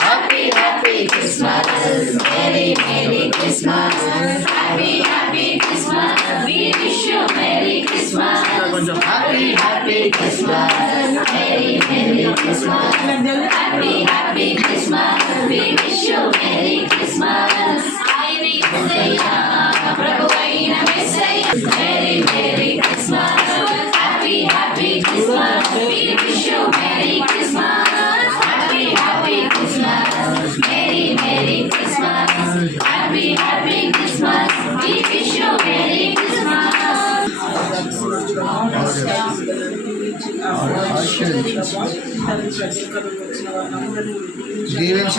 Happy, happy Christmas, Merry, Merry Christmas. Happy, happy Christmas, we wish you Merry Christmas. Happy, happy Christmas, Merry, Merry Christmas. Happy, happy Christmas, we wish you Merry Christmas. ఆయన యేసయ్యా ప్రభువైన యేసయ్యా Merry, Merry Christmas. Happy, happy Christmas, we wish you Merry Christmas. Happy, happy Christmas, Merry, Merry Christmas. Happy, happy Christmas, we wish you Merry Christmas. దీవెంశ